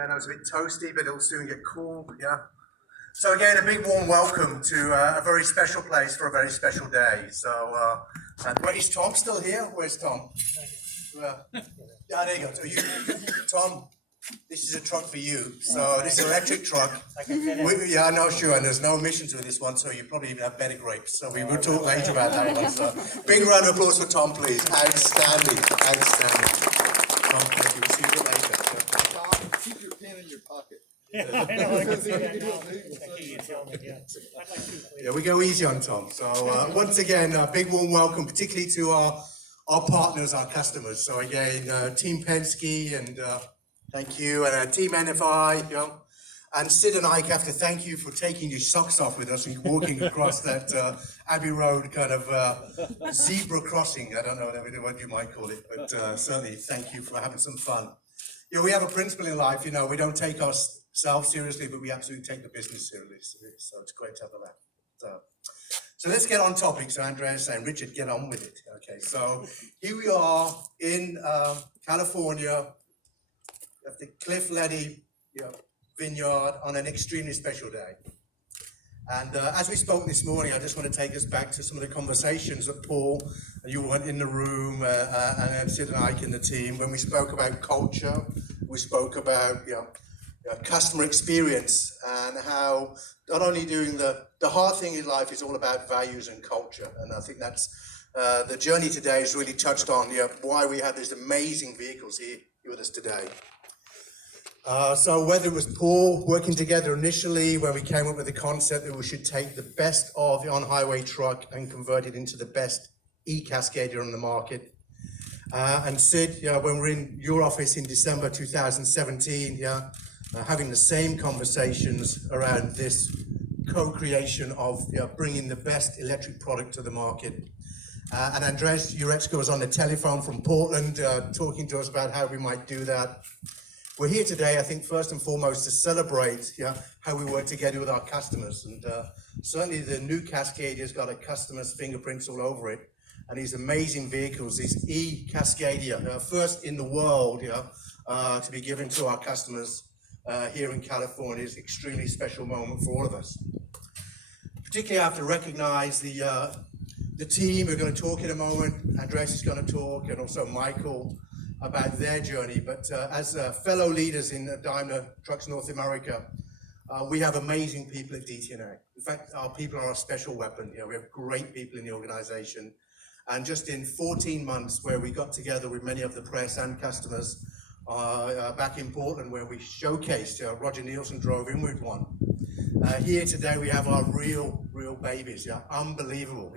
Yeah, no, it's a bit toasty, but it'll soon get cool. Yeah. So again, a big warm welcome to a very special place for a very special day. So, is Tom still here? Where's Tom? Yeah, there you go. So Tom, this is a truck for you. So this is an electric truck. Yeah, no, sure. And there's no emissions with this one, so you probably even have better grapes. So we will talk later about that one. So big round of applause for Tom, please. Outstanding, outstanding. Tom, thank you. We'll see you later. Tom, keep your pen in your pocket. Yeah, I know. I can see that now. Thank you, tell me, yeah. I'd like to, please. Yeah, we go easy on Tom. So once again, a big warm welcome, particularly to our partners, our customers. So again, Team Penske and thank you, and Team NFI, you know, and Sid and I have to thank you for taking your socks off with us and walking across that Abbey Road kind of zebra crossing. I don't know what you might call it, but certainly thank you for having some fun. You know, we have a principle in life, you know, we don't take ourselves seriously, but we absolutely take the business seriously. So it's great to have that. So let's get on topic. So Andreas and Richard, get on with it. Okay, so here we are in California at the Cliff Leddy vineyard on an extremely special day. And as we spoke this morning, I just want to take us back to some of the conversations that Paul, you went in the room, and Sid and Ike and the team, when we spoke about culture, we spoke about customer experience, and how not only doing the hard thing in life is all about values and culture. And I think that's the journey today has really touched on why we have these amazing vehicles here with us today. So whether it was Paul working together initially, where we came up with the concept that we should take the best of the on-highway truck and convert it into the best eCascadia on the market. And Sid, when we're in your office in December 2017, having the same conversations around this co-creation of bringing the best electric product to the market. And Andreas Uretsky was on the telephone from Portland talking to us about how we might do that. We're here today, I think, first and foremost to celebrate how we work together with our customers. And certainly the new Cascadia's got a customer's fingerprints all over it. And these amazing vehicles, these eCascadia, first in the world to be given to our customers here in California, is an extremely special moment for all of us. Particularly I have to recognize the team who are going to talk in a moment. Andreas is going to talk, and also Michael, about their journey. But as fellow leaders in Daimler Trucks North America, we have amazing people at DTNA. In fact, our people are a special weapon. We have great people in the organization. And just in 14 months, where we got together with many of the press and customers back in Portland, where we showcased, Roger Nielsen drove in with one. Here today, we have our real babies, unbelievable,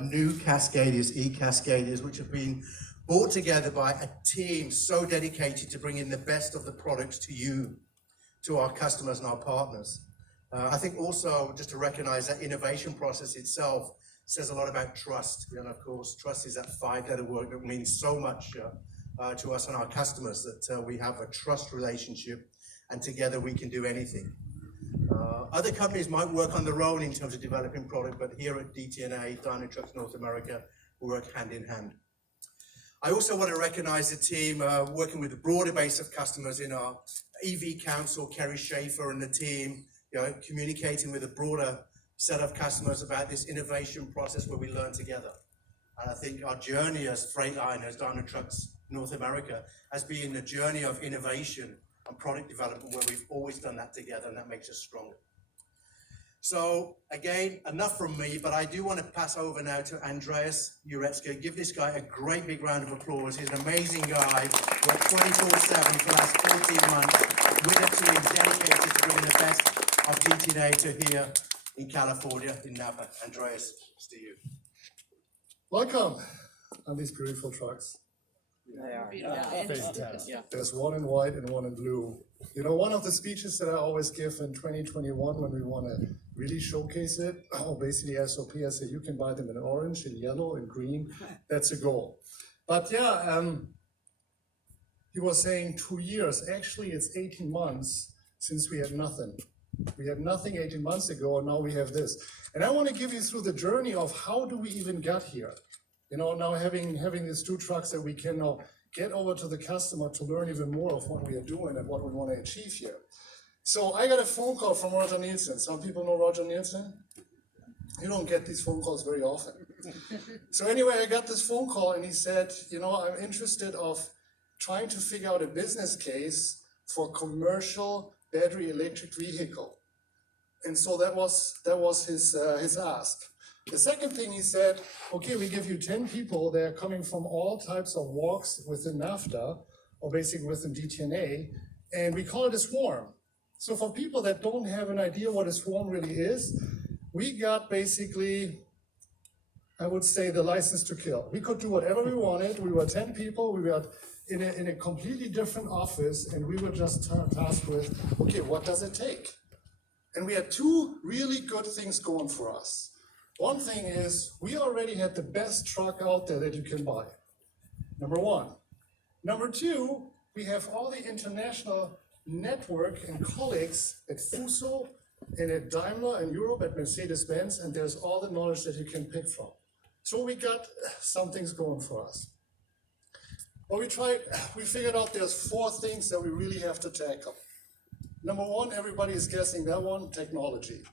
new Cascadias, eCascadias, which have been brought together by a team so dedicated to bringing the best of the products to you, to our customers and our partners. I think also just to recognize that innovation process itself says a lot about trust. And of course, trust is that 5-letter word that means so much to us and our customers, that we have a trust relationship, and together we can do anything. Other companies might work on their own in terms of developing product, but here at DTNA, Daimler Trucks North America, we work hand in hand. I also want to recognize the team working with a broader base of customers in our EV Council, Kerry Schaefer and the team, communicating with a broader set of customers about this innovation process where we learn together. And I think our journey as Freightliner, as Daimler Trucks North America, has been a journey of innovation and product development where we've always done that together, and that makes us stronger. So again, enough from me, but I do want to pass over now to Andreas Uretsky. Give this guy a great big round of applause. He's an amazing guy. Worked 24/7 for the last 14 months with a team dedicated to bringing the best of DTNA to here in California, in Napa. Andreas, it's to you. Welcome on these beautiful trucks. They are. Fantastic. Yeah. There's one in white and one in blue. One of the speeches that I always give in 2021 when we want to really showcase it, basically SOP, I say you can buy them in orange, in yellow, in green. That's a goal. But he was saying 2 years. Actually, it's 18 months since we had nothing. We had nothing 18 months ago, and now we have this. And I want to give you through the journey of how do we even get here. Now having these two trucks that we can now get over to the customer to learn even more of what we are doing and what we want to achieve here. So I got a phone call from Roger Nielsen. Some people know Roger Nielsen. You don't get these phone calls very often. So anyway, I got this phone call and he said, you know, I'm interested of trying to figure out a business case for commercial battery electric vehicle. And so that was his ask. The second thing he said, okay, we give you 10 people, they're coming from all types of walks within NAFTA, or basically within DTNA, and we call it a swarm. So for people that don't have an idea what a swarm really is, we got basically, I would say, the license to kill. We could do whatever we wanted. We were 10 people, we were in a completely different office, and we were just tasked with, okay, what does it take? And we had two really good things going for us. One thing is, we already had the best truck out there that you can buy. Number one. Number two, we have all the international network and colleagues at Fuso and at Daimler in Europe, at Mercedes-Benz, and there's all the knowledge that you can pick from. So we got some things going for us. But we figured out there's 4 things that we really have to tackle. Number one, everybody is guessing that one, technology.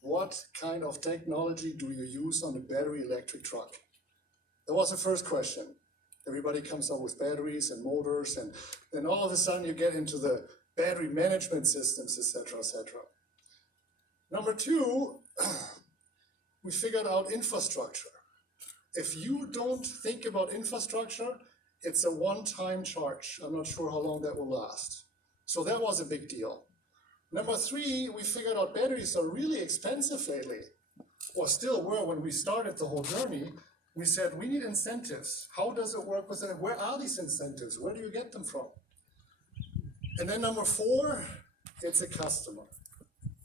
What kind of technology do you use on a battery electric truck? That was the first question. Everybody comes up with batteries and motors, and then all of a sudden you get into the battery management systems, etc., etc. Number two, we figured out infrastructure. If you don't think about infrastructure, it's a one-time charge. I'm not sure how long that will last. So that was a big deal. Number three, we figured out batteries are really expensive lately, or still were when we started the whole journey. We said, we need incentives. How does it work with it? Where are these incentives? Where do you get them from? And then number four, it's a customer.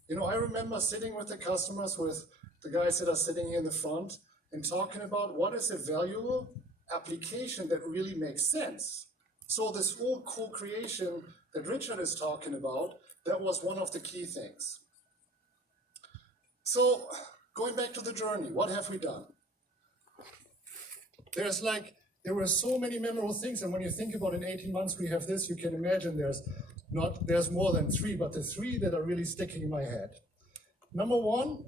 You know, I remember sitting with the customers, with the guys that are sitting here in the front, and talking about what is a valuable application that really makes sense. So this whole co-creation that Richard is talking about, that was one of the key things. So going back to the journey, what have we done? There were so many memorable things, and when you think about in 18 months we have this, you can imagine there's more than 3, but the 3 that are really sticking in my head. Number one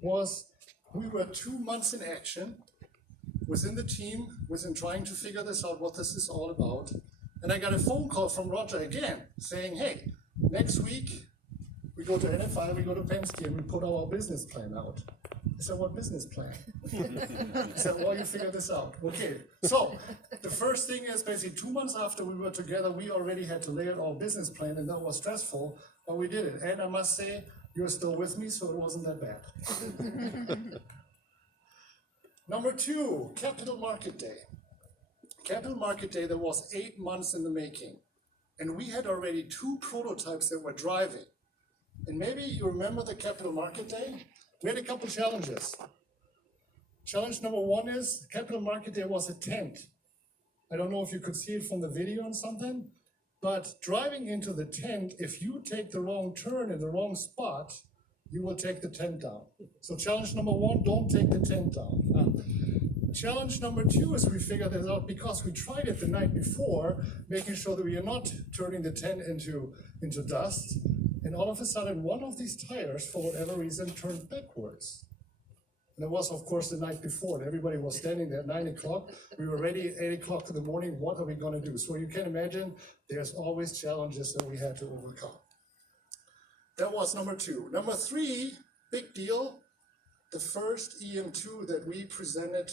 was we were 2 months in action within the team, within trying to figure this out, what this is all about. And I got a phone call from Roger again saying, hey, next week we go to NFI, we go to Penske, and we put our business plan out. I said, what business plan? He said, well, you figure this out. Okay, so the first thing is basically 2 months after we were together, we already had to lay out our business plan, and that was stressful, but we did it. And I must say, you're still with me, so it wasn't that bad. Number 2, Capital Market Day. Capital Market Day, that was 8 months in the making. And we had already 2 prototypes that were driving. And maybe you remember the Capital Market Day? We had a couple challenges. Challenge number 1 is, Capital Market Day was a tent. I don't know if you could see it from the video or something, but driving into the tent, if you take the wrong turn in the wrong spot, you will take the tent down. So challenge number 1, don't take the tent down. Challenge number 2 is we figured this out because we tried it the night before, making sure that we are not turning the tent into dust. And all of a sudden, one of these tires, for whatever reason, turned backwards. And it was, of course, the night before, and everybody was standing there at 9 o'clock. We were ready at 8 o'clock in the morning. What are we going to do? So you can imagine there's always challenges that we had to overcome. That was number 2. Number 3, big deal, the first EM2 that we presented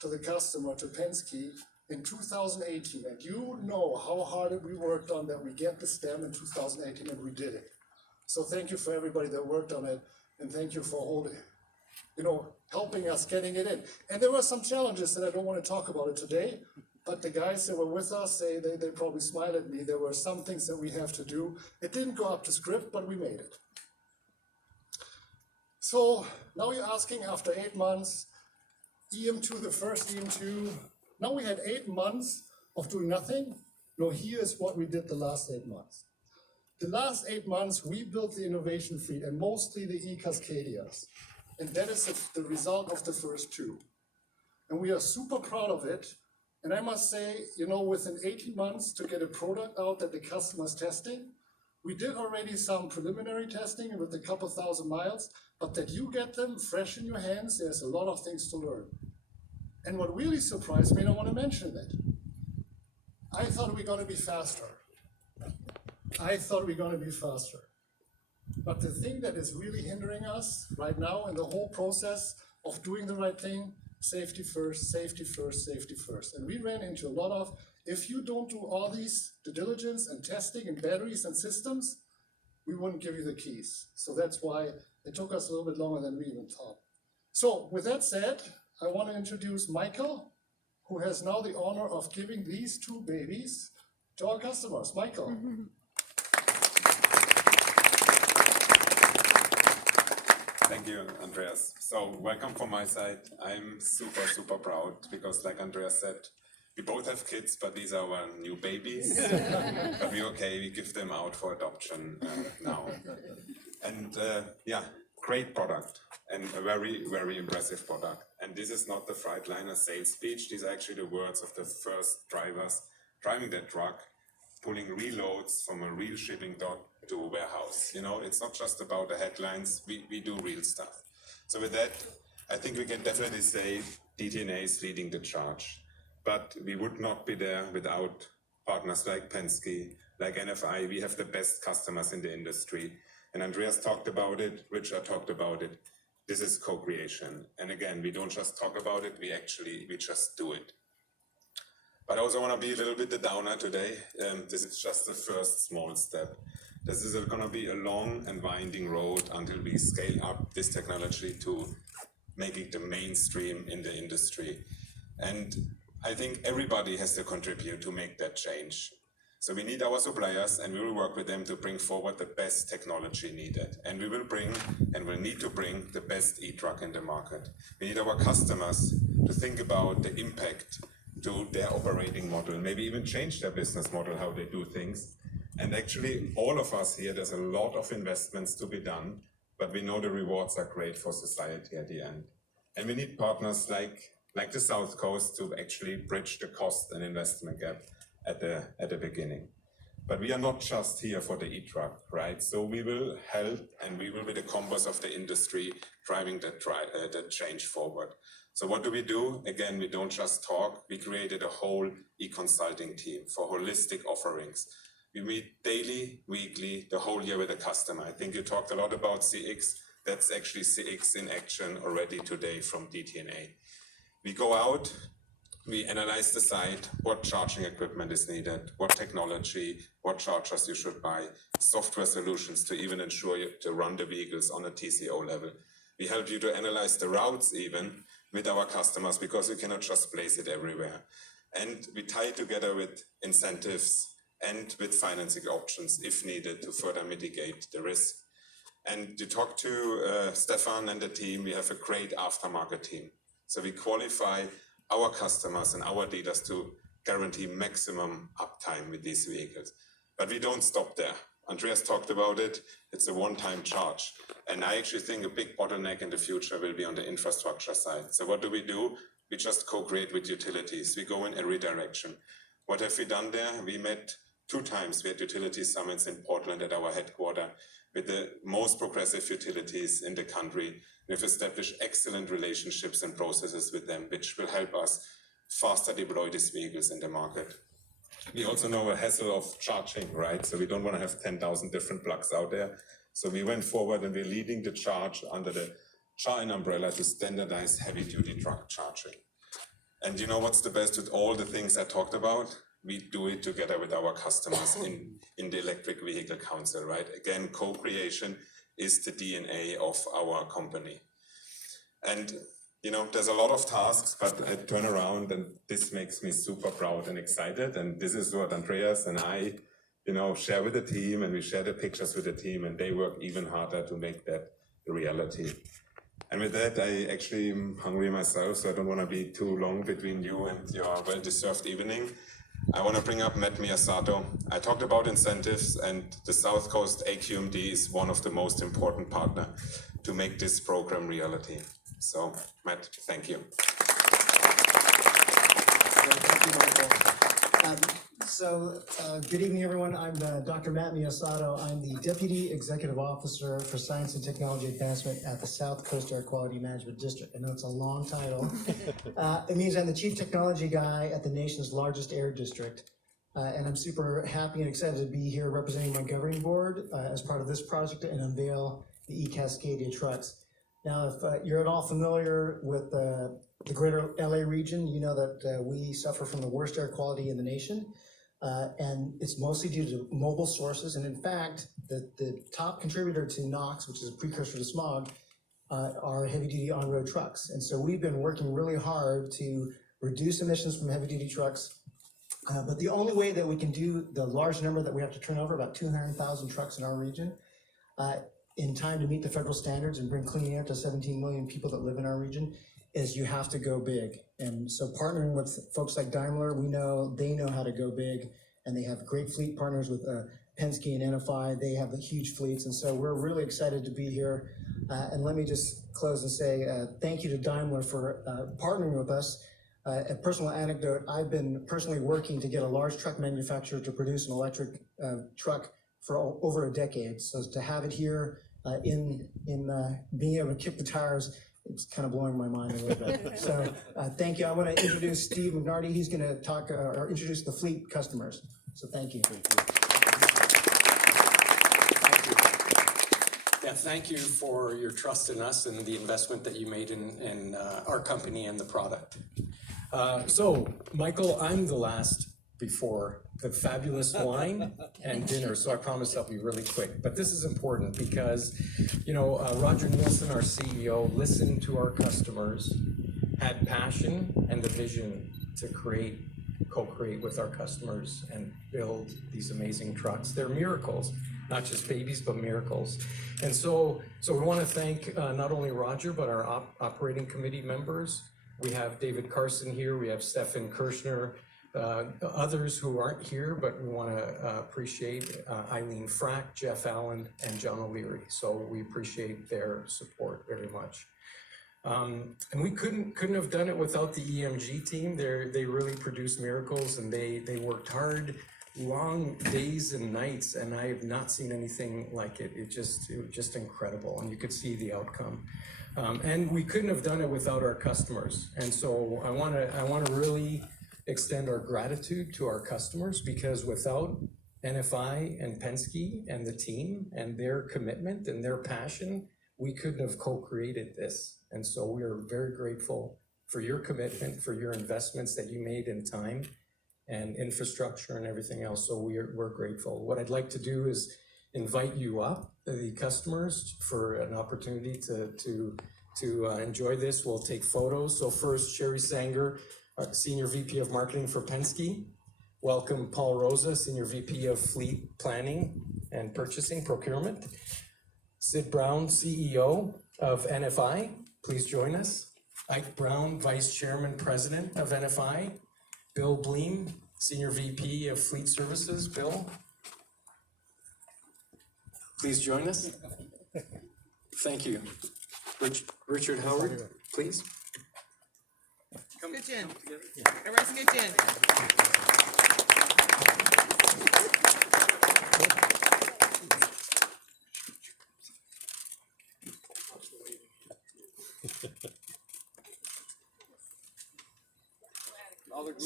to the customer, to Penske, in 2018. And you know how hard we worked on that. We get the stem in 2018, and we did it. So thank you for everybody that worked on it, and thank you for helping us getting it in. And there were some challenges that I don't want to talk about it today, but the guys that were with us, they probably smile at me. There were some things that we have to do. It didn't go up to script, but we made it. So now you're asking, after 8 months, EM2, the first EM2, now we had 8 months of doing nothing. Now here's what we did the last 8 months. The last 8 months, we built the innovation fleet, and mostly the eCascadias. And that is the result of the first 2. And we are super proud of it. And I must say, within 18 months to get a product out that the customer's testing, we did already some preliminary testing with a couple thousand miles, but that you get them fresh in your hands, there's a lot of things to learn. And what really surprised me, and I want to mention that, I thought we were going to be faster. But the thing that is really hindering us right now in the whole process of doing the right thing, safety first, safety first, safety first. And we ran into a lot of, if you don't do all these due diligence and testing and batteries and systems, we wouldn't give you the keys. So that's why it took us a little bit longer than we even thought. So with that said, I want to introduce Michael, who has now the honor of giving these two babies to our customers. Michael. Thank you, Andreas. So welcome from my side. I'm super proud because like Andreas said, we both have kids, but these are our new babies. But we're okay, we give them out for adoption now. And yeah, great product and a very impressive product. And this is not the Freightliner sales speech. These are actually the words of the first drivers driving that truck, pulling reloads from a real shipping dock to a warehouse. It's not just about the headlines, we do real stuff. So with that, I think we can definitely say DTNA is leading the charge. But we would not be there without partners like Penske, like NFI. We have the best customers in the industry. And Andreas talked about it, Richard talked about it. This is co-creation. And again, we don't just talk about it, we just do it. But I also want to be a little bit the downer today. This is just the first small step. This is going to be a long and winding road until we scale up this technology to make it the mainstream in the industry. And I think everybody has to contribute to make that change. So we need our suppliers and we will work with them to bring forward the best technology needed. And we will bring and will need to bring the best e-truck in the market. We need our customers to think about the impact to their operating model, maybe even change their business model, how they do things. And actually, all of us here, there's a lot of investments to be done, but we know the rewards are great for society at the end. And we need partners like the South Coast to actually bridge the cost and investment gap at the beginning. But we are not just here for the e-truck, right? So we will help and we will be the compass of the industry driving the change forward. So what do? Again, we don't just talk. We created a whole e-consulting team for holistic offerings. We meet daily, weekly, the whole year with the customer. I think you talked a lot about CX. That's actually CX in action already today from DTNA. We go out, we analyze the site, what charging equipment is needed, what technology, what chargers you should buy, software solutions to even ensure you to run the vehicles on a TCO level. We help you to analyze the routes even with our customers because we cannot just place it everywhere. And we tie it together with incentives and with financing options if needed to further mitigate the risk. And to talk to Stefan and the team, we have a great aftermarket team. So we qualify our customers and our dealers to guarantee maximum uptime with these vehicles. But we don't stop there. Andreas talked about it. It's a one-time charge. And I actually think a big bottleneck in the future will be on the infrastructure side. So what do? We just co-create with utilities. We go in every direction. What have we done there? We met 2 times. We had utility summits in Portland at our headquarters with the most progressive utilities in the country. We've established excellent relationships and processes with them, which will help us faster deploy these vehicles in the market. We also know a hassle of charging, right? So we don't want to have 10,000 different plugs out there. So we went forward and we're leading the charge under the China umbrella to standardize heavy-duty truck charging. And you know what's the best with all the things I talked about? We do it together with our customers in the Electric Vehicle Council, right? Again, co-creation is the DNA of our company. And there's a lot of tasks, but I turn around and this makes me super proud and excited. And this is what Andreas and I, share with the team, and we share the pictures with the team, and they work even harder to make that a reality. And with that, I actually am hungry myself, so I don't want to be too long between you and your well-deserved evening. I want to bring up Matt Asado. I talked about incentives, and the South Coast AQMD is one of the most important partners to make this program reality. So, Matt, thank you. Thank you, Michael. Good evening, everyone. I'm Dr. Asado. I'm the Deputy Executive Officer for Science and Technology Advancement at the South Coast Air Quality Management District. I know it's a long title. It means I'm the Chief Technology Guy at the nation's largest air district. And I'm super happy and excited to be here representing my governing board as part of this project and unveil the eCascadia trucks. Now, if you're at all familiar with the greater LA region, you know that we suffer from the worst air quality in the nation. And it's mostly due to mobile sources. And in fact, the top contributor to NOx, which is a precursor to smog, are heavy-duty on-road trucks. And so we've been working really hard to reduce emissions from heavy-duty trucks. But the only way that we can do the large number that we have to turn over, about 200,000 trucks in our region, in time to meet the federal standards and bring clean air to 17 million people that live in our region, is you have to go big. And so partnering with folks like Daimler, we know they know how to go big, and they have great fleet partners with Penske and NFI. They have huge fleets, and so we're really excited to be here. And let me just close and say thank you to Daimler for partnering with us. A personal anecdote, I've been personally working to get a large truck manufacturer to produce an electric truck for over a decade. So to have it here in being able to kick the tires, it's kind of blowing my mind a little bit. So thank you. I want to introduce Steve McNarty. He's going to talk or introduce the fleet customers. So thank you. Yeah, thank you for your trust in us and the investment that you made in our company and the product. So, Michael, I'm the last before the fabulous wine and dinner, so I promise I'll be really quick. But this is important because, you know, Roger Nielsen, our CEO, listened to our customers, had passion and the vision to co-create with our customers and build these amazing trucks. They're miracles, not just babies, but miracles. And so we want to thank not only Roger, but our operating committee members. We have David Carson here, we have Stefan Kirshner, others who aren't here, but we want to appreciate Eileen Frack, Jeff Allen, and John O'Leary. So we appreciate their support very much. And we couldn't have done it without the EMG team. They really produced miracles, and they worked hard, long days and nights, and I have not seen anything like it. It was just incredible, and you could see the outcome. And we couldn't have done it without our customers. And so I want to really extend our gratitude to our customers, because without NFI and Penske and the team and their commitment and their passion, we couldn't have co-created this. And so we are very grateful for your commitment, for your investments that you made in time and infrastructure and everything else. So we're grateful. What I'd like to do is invite you up, the customers, for an opportunity to enjoy this. We'll take photos. So first, Sherry Sanger, Senior VP of Marketing for Penske. Welcome Paul Rosa, Senior VP of Fleet Planning and Purchasing Procurement. Sid Brown, CEO of NFI, please join us. Ike Brown, Vice Chairman, President of NFI. Bill Bleem, Senior VP of Fleet Services. Bill, please join us. Thank you. Richard Howard, please. Scooch in. Everybody scooch in.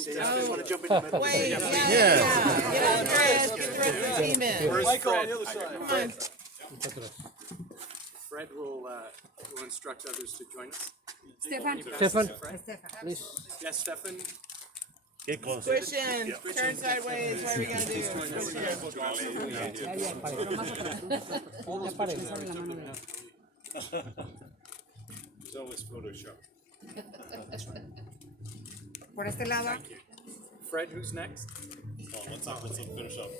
I just want to jump in the middle. Wait, yeah. Get Andreas, get the rest of the team in. Where's Fred? Come on. Fred will instruct others to join us. Stefan, Please. Yes, Stefan. Get closer. Squish in. Turn sideways. What are we gonna do? Squish in. It's always Photoshop. Por este lado. Fred, who's next? Let's finish up.